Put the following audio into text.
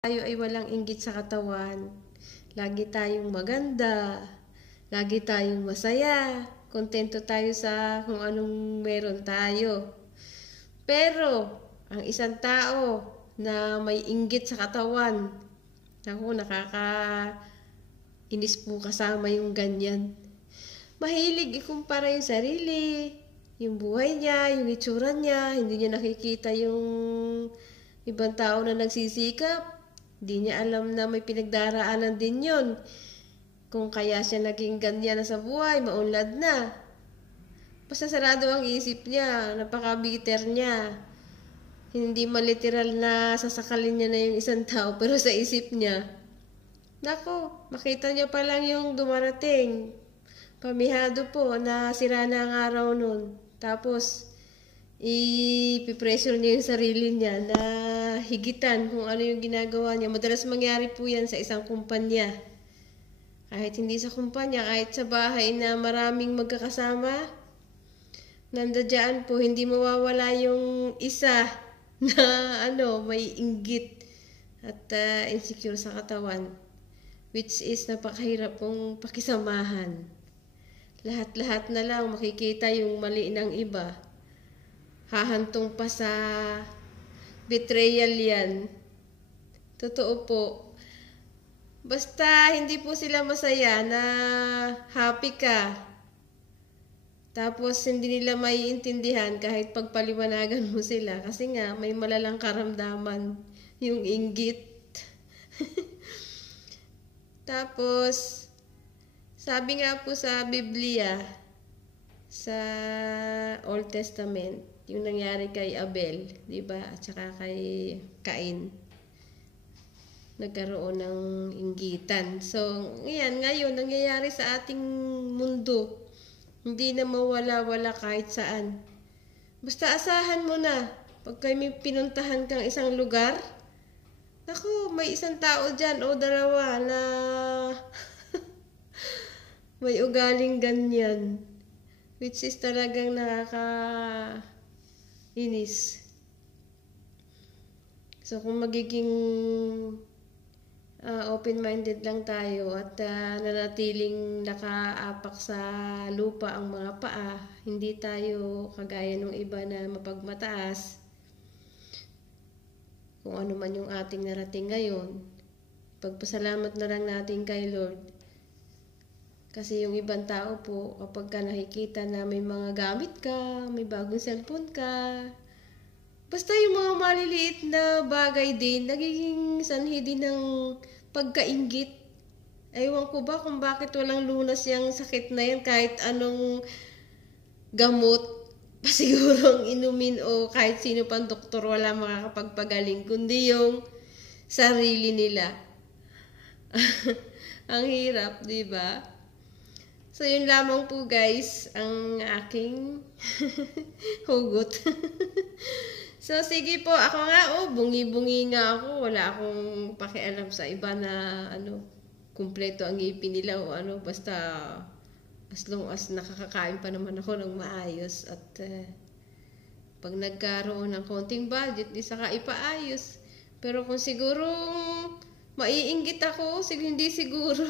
Tayo ay walang inggit sa katawan. Lagi tayong maganda. Lagi tayong masaya. Kontento tayo sa kung anong meron tayo. Pero, ang isang tao na may inggit sa katawan, ako, nakaka-inis po kasama yung ganyan. Mahilig ikumpara yung sarili, yung buhay niya, yung itsura niya, hindi niya nakikita yung ibang tao na nagsisikap. Hindi niya alam na may pinagdaraanan din yun. Kung kaya siya naging ganyan na sa buhay, maunlad na. Basta sarado ang isip niya, napaka-bitter niya. Hindi maliteral na sasakalin niya na yung isang tao, pero sa isip niya, nako, makita niya pa lang yung dumarating. Pamihado po na sira na ang araw nun. Tapos, ipipressure niya yung sarili niya na higitan kung ano yung ginagawa niya. Madalas mangyari po yan sa isang kumpanya. Kahit hindi sa kumpanya, kahit sa bahay na maraming magkakasama, nandiyan po, hindi mawawala yung isa na may inggit at insecure sa katawan. Which is napakahirap pong pakisamahan. Lahat-lahat na lang makikita yung mali ng iba. Hahantong pa sa betrayal yan. Totoo po. Basta hindi po sila masaya na happy ka. Tapos hindi nila maiintindihan kahit pagpaliwanagan mo sila. Kasi nga may malalang karamdaman yung inggit. Tapos, sabi nga po sa Biblia, sa Old Testament, yung nangyari kay Abel, di ba? At saka kay Cain, nagkaroon ng inggitan. So, ngayon, nangyayari sa ating mundo. Hindi na mawala-wala kahit saan. Basta asahan mo na, pag may pinuntahan kang isang lugar, ako, may isang tao dyan o dalawa na may ugaling ganyan. Which is talagang nakakainis. So, kung magiging open-minded lang tayo at nanatiling nakaapak sa lupa ang mga paa, hindi tayo kagaya ng iba na mapagmataas, kung ano man yung ating narating ngayon, pagpasalamat na lang natin kay Lord. Kasi yung ibang tao po, kapag ka nakikita na may mga gamit ka, may bagong cellphone ka, basta yung mga maliliit na bagay din, nagiging sanhi din ng pagkainggit. Ewan ko ba kung bakit walang lunas yung sakit na yan, kahit anong gamot pa siguro ang inumin o kahit sino pang doktor, wala makakapagpagaling, kundi yung sarili nila. Ang hirap, di ba? So, yun lamang po guys, ang aking hugot. So, sige po, ako nga, bungi-bungi nga ako. Wala akong pakialam sa iba na, kumpleto ang ngipin nila o basta as long as nakakakain pa naman ako ng maayos. At pag nagkaroon ng konting budget, di saka ipaayos. Pero kung siguro maiinggit ako, hindi siguro.